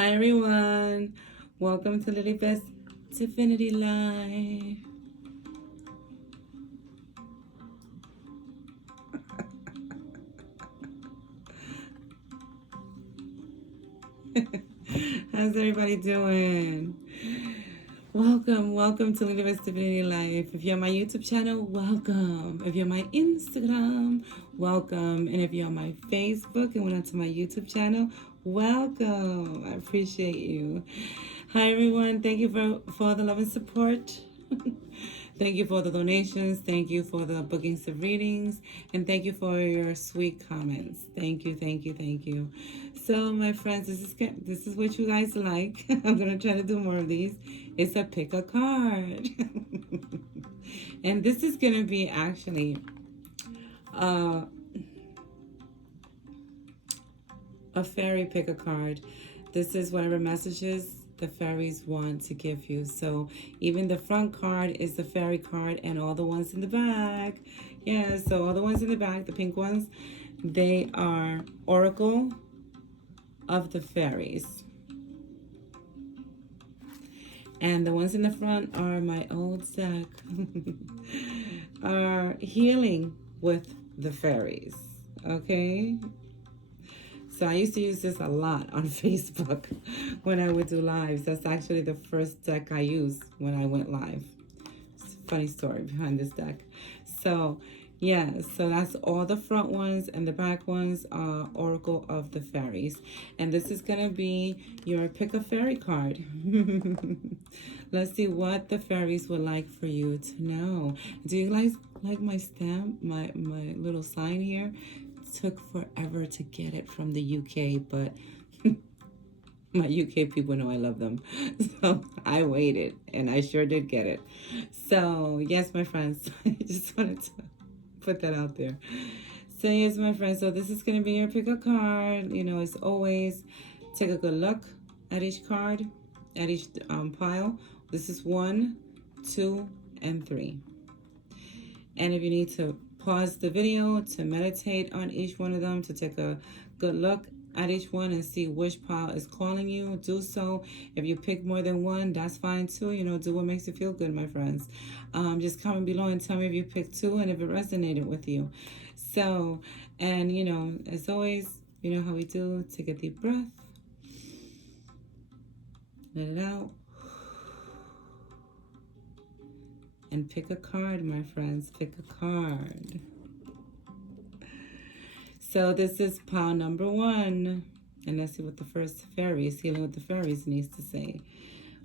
Hi everyone, welcome to Lily Best Divinity Live. How's everybody doing? Welcome to Lily Best Divinity Live. If you're on my YouTube channel, welcome. If you're on my Instagram, welcome. And if you're on my Facebook and went onto my YouTube channel, welcome. I appreciate you. Hi everyone, thank you for all the love and support. Thank you for the donations. Thank you for the bookings of readings. And thank you for your sweet comments. Thank you, thank you, thank you. So, my friends, this is what you guys like. I'm going to try to do more of these. It's a pick a card. And this is going to be actually uh, a fairy pick a card. This is whatever messages the fairies want to give you. So even the front card is the fairy card, and all the ones in the back. Yeah, so all the ones in the back, the pink ones, they are Oracle of the Fairies. And the ones in the front are my old deck, are Healing with the Fairies. Okay? So I used to use this a lot on Facebook when I would do lives. That's actually the first deck I used when I went live. It's a funny story behind this deck. So yeah, so that's all the front ones, and the back ones are Oracle of the Fairies. And this is going to be your pick a fairy card. Let's see what the fairies would like for you to know. Do you guys like my stamp, my little sign here? Took forever to get it from the UK, but my UK people know I love them. So I waited, and I sure did get it. So yes, my friends, I just wanted to put that out there. So yes, my friends, so this is going to be your pick a card. You know, as always, take a good look at each card, at each pile. This is 1, 2, and 3. And if you need to pause the video to meditate on each one of them, to take a good look at each one and see which pile is calling you, do so. If you pick more than one, that's fine too. You know, do what makes you feel good, my friends. Just comment below and tell me if you picked 2 and if it resonated with you. So, and you know, as always, you know how we do. Take a deep breath. Let it out. And pick a card, my friends. Pick a card. So this is pile number 1. And let's see what the first fairies, Healing with the Fairies, needs to say.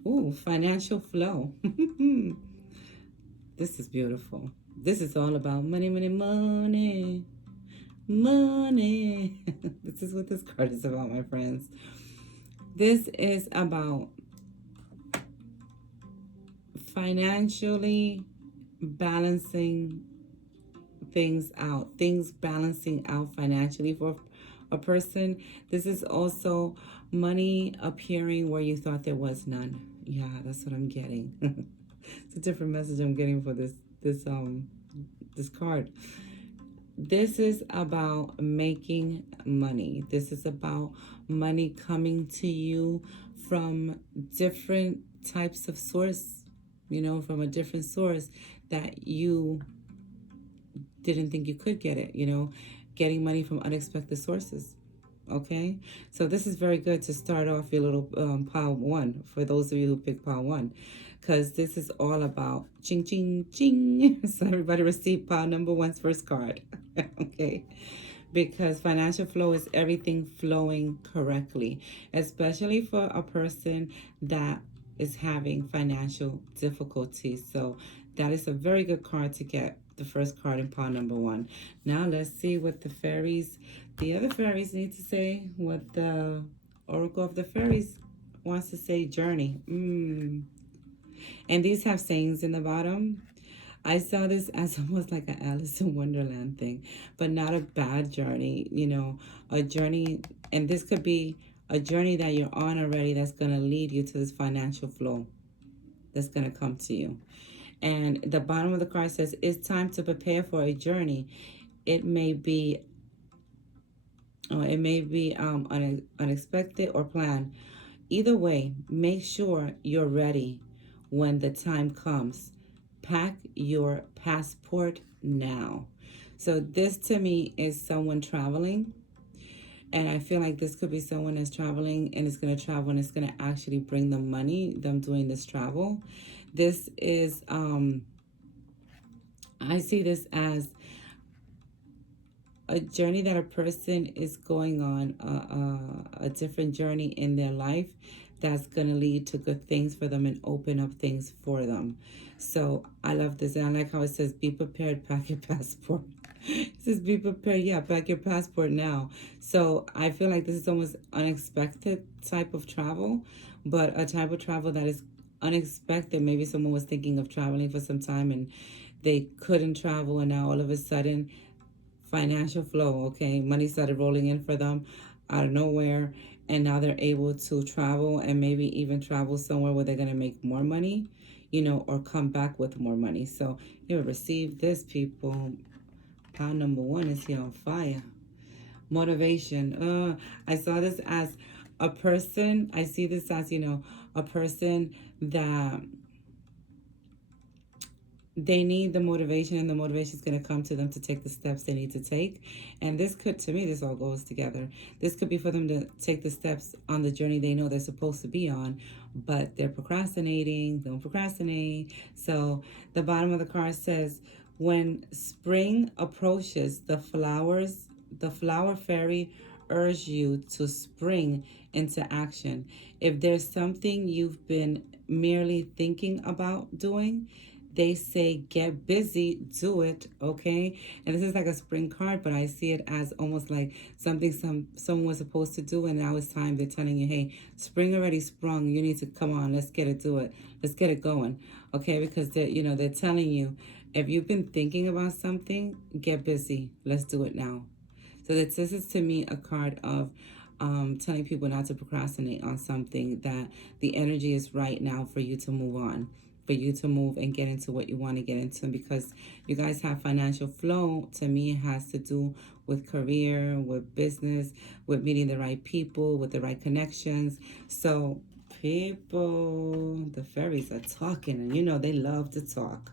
Ooh, financial flow. This is beautiful. This is all about money, money, money. Money. This is what this card is about, my friends. This is about financially balancing things out, things balancing out financially for a person. This is also money appearing where you thought there was none. Yeah, that's what I'm getting. It's a different message I'm getting for this card. This is about making money. This is about money coming to you from different types of source, you know, from a different source that you didn't think you could get it, you know, getting money from unexpected sources. Okay, so this is very good to start off your little pile 1 for those of you who pick pile 1, because this is all about ching ching ching. So everybody receive pile number 1's first card. Okay, because financial flow is everything flowing correctly, especially for a person that is having financial difficulties. So that is a very good card to get, the first card in pile number 1. Now let's see what the other fairies need to say, what the Oracle of the Fairies wants to say. Journey. And these have sayings in the bottom. I saw this as almost like an Alice in Wonderland thing, but not a bad journey, you know, a journey. And this could be a journey that you're on already that's going to lead you to this financial flow that's going to come to you. And the bottom of the card says, it's time to prepare for a journey. It may be unexpected or planned. Either way, make sure you're ready when the time comes. Pack your passport now. So, this to me is someone traveling. And I feel like this could be someone that's traveling and is going to travel and it's going to actually bring them money, them doing this travel. This is, I see this as a journey that a person is going on, a different journey in their life that's going to lead to good things for them and open up things for them. So I love this. And I like how it says, be prepared, pack your passport. It says, be prepared. Yeah, pack your passport now. So I feel like this is almost unexpected type of travel, but a type of travel that is unexpected. Maybe someone was thinking of traveling for some time and they couldn't travel, and now all of a sudden financial flow, okay? Money started rolling in for them out of nowhere, and now they're able to travel and maybe even travel somewhere where they're going to make more money, or come back with more money. So you receive this, people. Pound number one is here on fire. Motivation. I saw this as a person. I see this as, a person that they need the motivation, and the motivation is going to come to them to take the steps they need to take. And this could, to me, this all goes together. This could be for them to take the steps on the journey they know they're supposed to be on, but they're procrastinating. Don't procrastinate. So the bottom of the card says, when spring approaches, the flower fairy urge you to spring into action. If there's something you've been merely thinking about doing, they say get busy, do it, okay? And this is like a spring card, but I see it as almost like something someone was supposed to do, and now it's time. They're telling you, hey, spring already sprung. You need to come on. Let's get it, do it. Let's get it going, okay? Because they're telling you, if you've been thinking about something, get busy. Let's do it now. So this is to me a card of telling people not to procrastinate on something, that the energy is right now for you to move on, for you to move and get into what you want to get into, because you guys have financial flow. To me, it has to do with career, with business, with meeting the right people, with the right connections. So people, the fairies are talking, and they love to talk.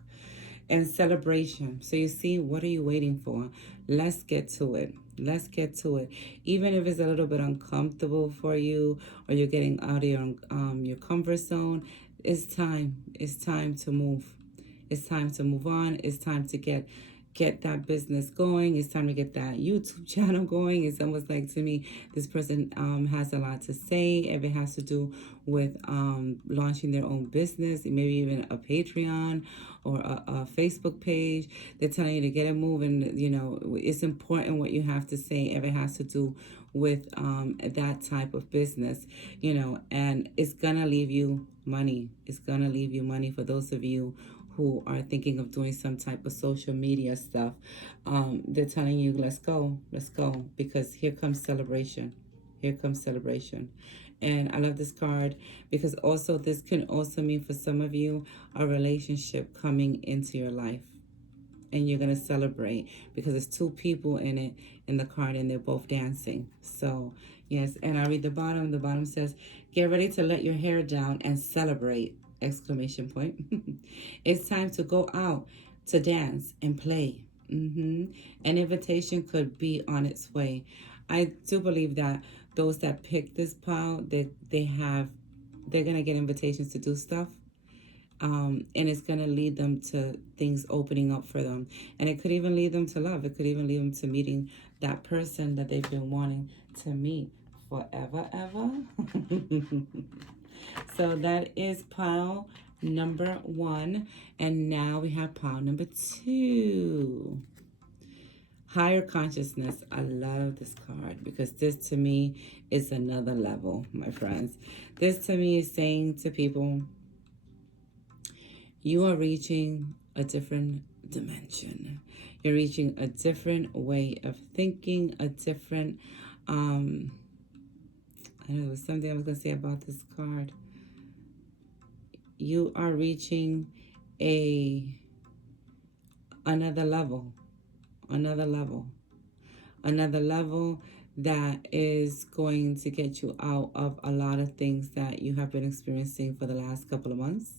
And celebration. So you see, what are you waiting for? Let's get to it. Let's get to it. Even if it's a little bit uncomfortable for you, or you're getting out of your comfort zone, it's time. It's time to move. It's time to move on. It's time to get that business going. It's time to get that YouTube channel going. It's almost like, to me, this person has a lot to say. If it has to do with launching their own business, maybe even a Patreon or a Facebook page, they're telling you to get it moving. It's important what you have to say if it has to do with that type of business, and it's gonna leave you money. It's gonna leave you money. For those of you who are thinking of doing some type of social media stuff, they're telling you, let's go, because here comes celebration. Here comes celebration. And I love this card because also this can also mean, for some of you, a relationship coming into your life. And you're going to celebrate because there's two people in it, in the card, and they're both dancing. So, yes. And I read the bottom. The bottom says, get ready to let your hair down and celebrate! Exclamation point. It's time to go out to dance and play. An invitation could be on its way. I do believe that those that pick this pile, they're going to get invitations to do stuff. And it's going to lead them to things opening up for them. And it could even lead them to love. It could even lead them to meeting that person that they've been wanting to meet forever, ever. So that is pile number one. And now we have pile number two. Higher consciousness. I love this card because this to me is another level, my friends. This to me is saying to people, you are reaching a different dimension. You're reaching a different way of thinking, a different, I know there was something I was going to say about this card. You are reaching another level that is going to get you out of a lot of things that you have been experiencing for the last couple of months.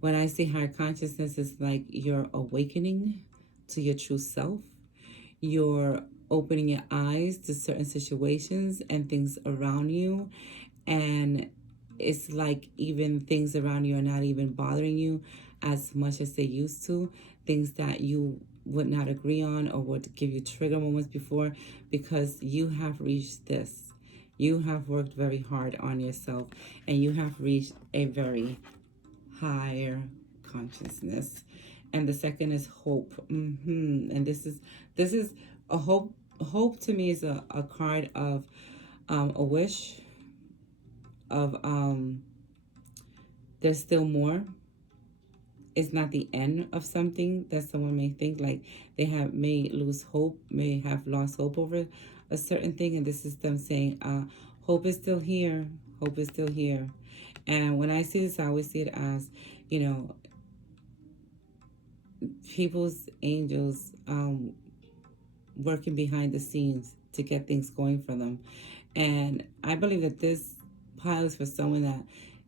When I say higher consciousness, it's like you're awakening to your true self. You're opening your eyes to certain situations and things around you. And it's like even things around you are not even bothering you as much as they used to. Things that you would not agree on or would give you trigger moments before, because you have reached this. You have worked very hard on yourself, and you have reached a very higher consciousness. And the second is hope. And this is a hope. Hope to me is a card of a wish of there's still more. It's not the end of something that someone may think, like they have may lose hope, may have lost hope over a certain thing, and this is them saying, hope is still here. Hope is still here. And when I see this, I always see it as, you know, people's angels working behind the scenes to get things going for them. And I believe that this pile is for someone that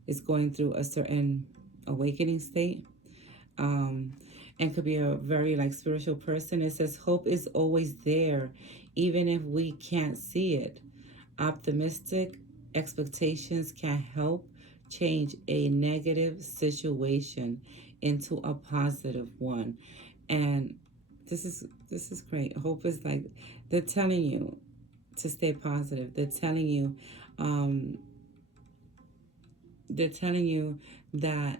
is going through a certain awakening state, and could be a very like spiritual person. It says hope is always there, even if we can't see it. Optimistic expectations can help change a negative situation into a positive one. And this is great. Hope is like they're telling you to stay positive. Um, they're telling you that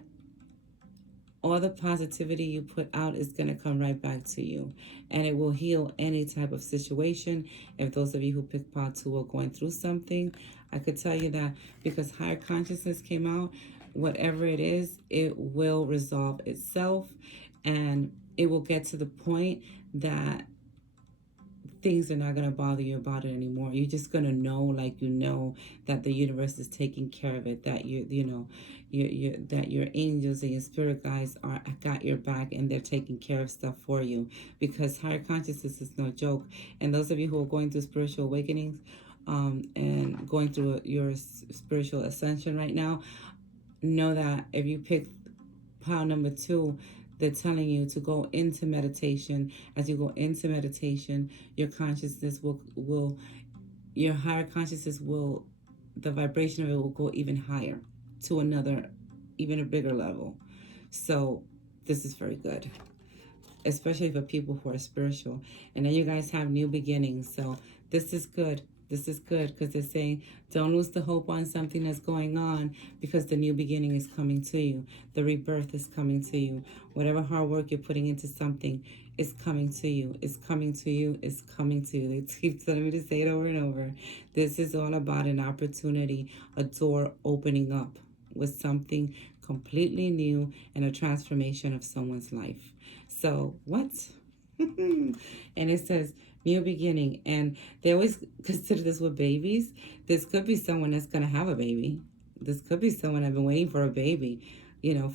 all the positivity you put out is going to come right back to you, and it will heal any type of situation. If those of you who pick part 2 are going through something, I could tell you that because higher consciousness came out, whatever it is, it will resolve itself, and it will get to the point that things are not going to bother you about it anymore. You're just going to know, like, you know, that the universe is taking care of it, that that your angels and your spirit guides are got your back, and they're taking care of stuff for you, because higher consciousness is no joke. And those of you who are going through spiritual awakenings, and going through your spiritual ascension right now, know that if you pick pile number 2, they're telling you to go into meditation. As you go into meditation, your consciousness will your higher consciousness will, the vibration of it will go even higher, to another, even a bigger level. So this is very good, especially for people who are spiritual. And then you guys have new beginnings. So this is good. This is good, because they're saying don't lose the hope on something that's going on, because the new beginning is coming to you. The rebirth is coming to you. Whatever hard work you're putting into something is coming to you. It's coming to you. It's coming to you. They keep telling me to say it over and over. This is all about an opportunity, a door opening up with something completely new, and a transformation of someone's life. So what? And it says new beginning, and they always consider this with babies. This could be someone that's going to have a baby. This could be someone that's been waiting for a baby,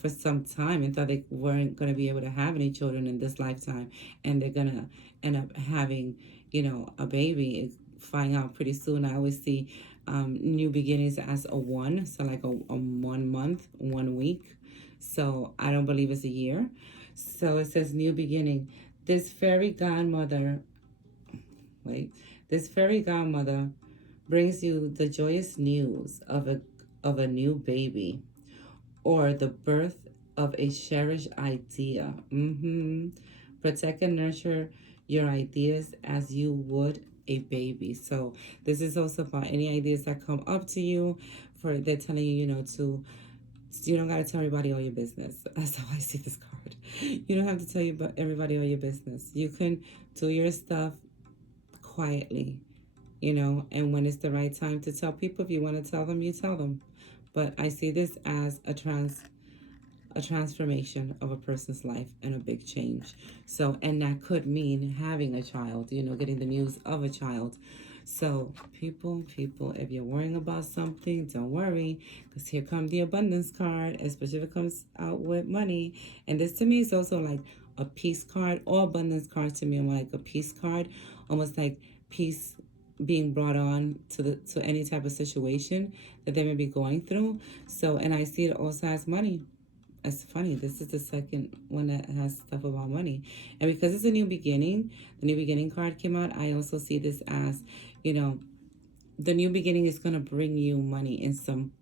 for some time, and thought they weren't going to be able to have any children in this lifetime, and they're going to end up having, a baby. Find out pretty soon. I always see new beginnings as a 1, so like a 1 month, 1 week. So I don't believe it's a year. So it says new beginning. This fairy godmother brings you the joyous news of a new baby, or the birth of a cherished idea. Protect and nurture your ideas as you would a baby. So this is also about any ideas that come up to you. They're telling you, you don't got to tell everybody all your business. That's how I see this card. You don't have to tell everybody all your business. You can do your stuff quietly, and when it's the right time to tell people, if you want to tell them, you tell them. But I see this as a transformation of a person's life, and a big change. So, and that could mean having a child, getting the news of a child. So people, if you're worrying about something, don't worry, because here comes the abundance card, especially if it comes out with money. And this to me is also like a peace card. All abundance cards to me are like a peace card, almost like peace being brought on to any type of situation that they may be going through. So, and I see it also as money. It's funny. This is the second one that has stuff about money, and because it's a new beginning, the new beginning card came out. I also see this as, you know, the new beginning is going to bring you money in some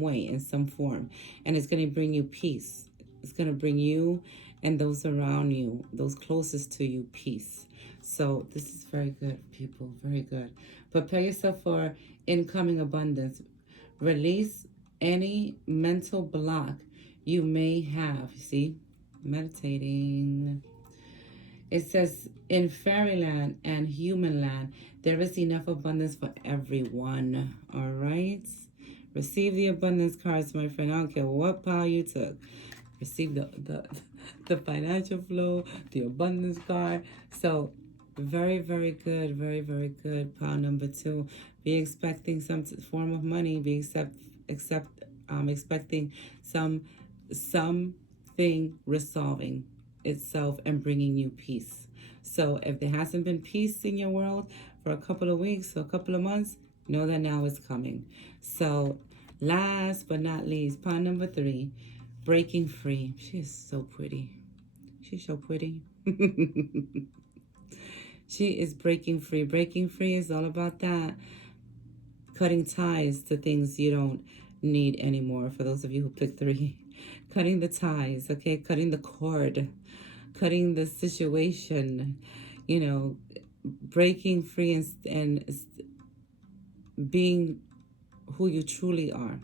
way, in some form, and it's going to bring you peace. It's going to bring you and those around you, those closest to you, peace. So this is very good, people. Very good. Prepare yourself for incoming abundance. Release any mental block you may have. See, meditating. It says, in fairyland and human land, there is enough abundance for everyone. All right? Receive the abundance cards, my friend. I don't care what pile you took. Receive the financial flow, the abundance card. So, very, very good. Very, very good. Pile number 2. Be expecting some form of money. Be expecting something resolving itself and bringing you peace. So if there hasn't been peace in your world for a couple of weeks or a couple of months, know that now it's coming. So last but not least, pile number 3, breaking free. She is so pretty. She's so pretty. She is breaking free. Breaking free is all about that. Cutting ties to things you don't need anymore. For those of you who picked 3, cutting the ties, okay? Cutting the cord, cutting the situation, you know, breaking free and being who you truly are.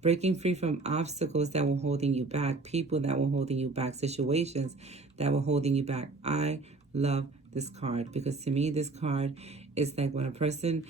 Breaking free from obstacles that were holding you back, people that were holding you back, situations that were holding you back. I love this card because to me, this card is like when a person,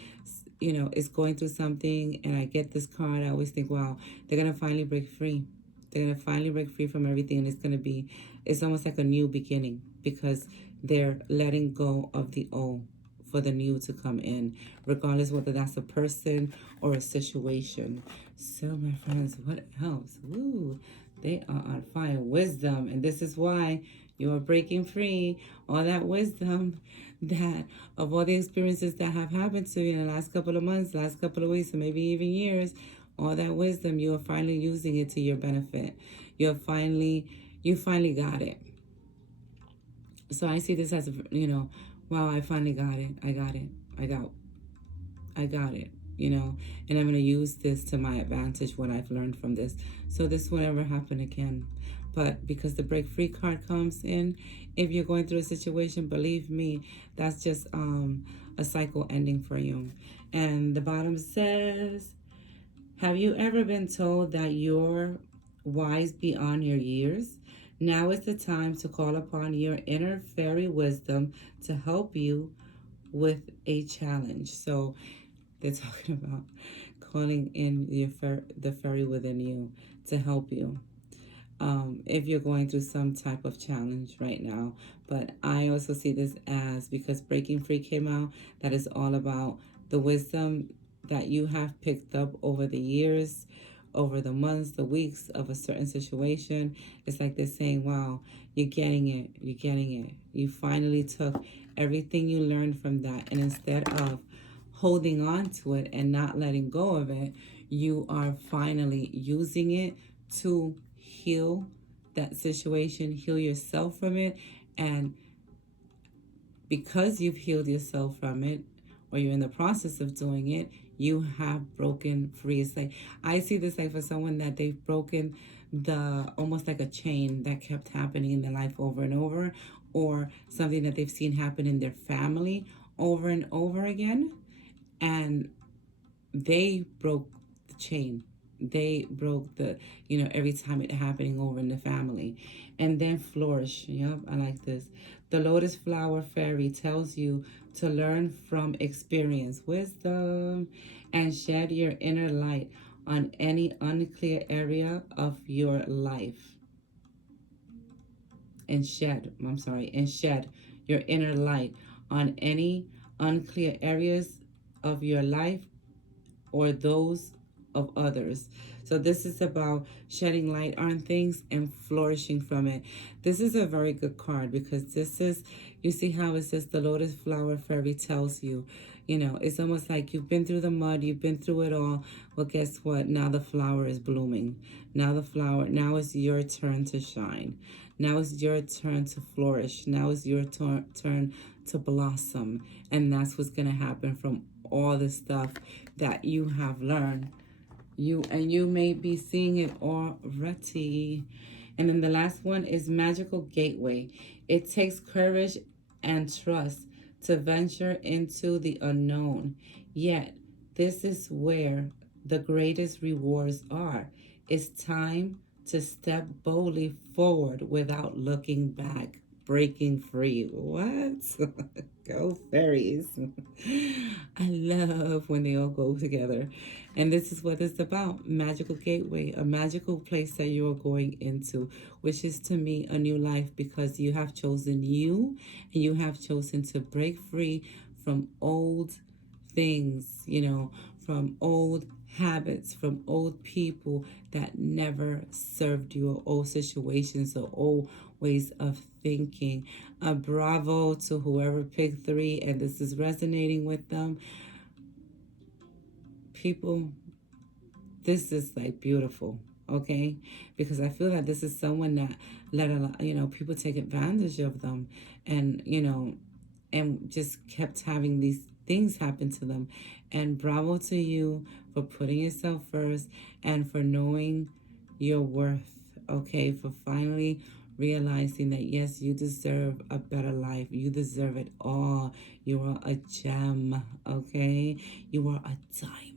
you know, is going through something and I get this card, I always think, wow, they're going to finally break free. They're going to finally break free from everything, and it's almost like a new beginning because they're letting go of the old for the new to come in, regardless whether that's a person or a situation. So, my friends, what else? Woo, they are on fire. Wisdom, and this is why you are breaking free. All that wisdom that of all the experiences that have happened to you in the last couple of months, last couple of weeks, and maybe even years, all that wisdom, you are finally using it to your benefit. You finally got it. So I see this as, you know, wow, I finally got it. I got it. I got it, you know, and I'm going to use this to my advantage, what I've learned from this. So this will never happen again. But because the break free card comes in, if you're going through a situation, believe me, that's just a cycle ending for you. And the bottom says, have you ever been told that you're wise beyond your years? Now is the time to call upon your inner fairy wisdom to help you with a challenge. So they're talking about calling in the fairy within you to help you. If you're going through some type of challenge right now. But I also see this as, because Breaking Free came out, that is all about the wisdom that you have picked up over the years, over the months, the weeks of a certain situation. It's like they're saying, wow, you're getting it. You're getting it. You finally took everything you learned from that. And instead of holding on to it and not letting go of it, you are finally using it to heal that situation, heal yourself from it. And because you've healed yourself from it, or you're in the process of doing it, you have broken free. It's like, I see this like for someone that they've broken almost like a chain that kept happening in their life over and over, or something that they've seen happen in their family over and over again. And they broke the chain. They broke every time it happening over in the family. And then flourish. Yep, I like this. The lotus flower fairy tells you to learn from experience, wisdom, and shed your inner light on any unclear area of your life. And shed your inner light on any unclear areas of your life or those of others. So this is about shedding light on things and flourishing from it. This is a very good card because this is, you see how it says the lotus flower fairy tells you, You know, it's almost like you've been through the mud, you've been through it all. Well, guess what? Now the flower is blooming. Now it's your turn to shine. Now it's your turn to flourish. Now it's your turn to blossom. And that's what's going to happen from all the stuff that you have learned. You may be seeing it already. And then the last one is magical gateway. It takes courage and trust to venture into the unknown. Yet, this is where the greatest rewards are. It's time to step boldly forward without looking back. Breaking free. What? Go fairies. I love when they all go together. And this is what it's about. Magical gateway, a magical place that you are going into, which is to me a new life, because you have chosen you and you have chosen to break free from old things, you know, from old habits, from old people that never served you, or old situations, or old ways of thinking. A bravo to whoever picked 3 and this is resonating with them. People, this is like beautiful, okay? Because I feel that this is someone that let a lot, you know, people take advantage of them, and and just kept having these things happen to them. And bravo to you for putting yourself first and for knowing your worth, okay? For finally realizing that yes, you deserve a better life. You deserve it all. You are a gem, okay? You are a diamond.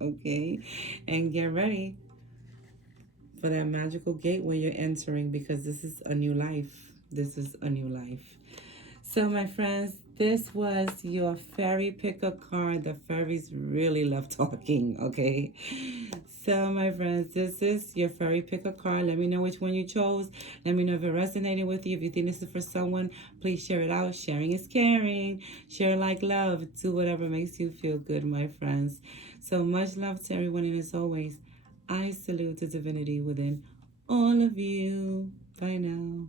Okay? And get ready for that magical gateway you're entering, because this is a new life. This is a new life. So, my friends, this was your fairy pick a card. The fairies really love talking, okay? So, my friends, this is your fairy pick a card. Let me know which one you chose. Let me know if it resonated with you. If you think this is for someone, please share it out. Sharing is caring. Share like love. Do whatever makes you feel good, my friends. So, much love to everyone. And as always, I salute the divinity within all of you. Bye now.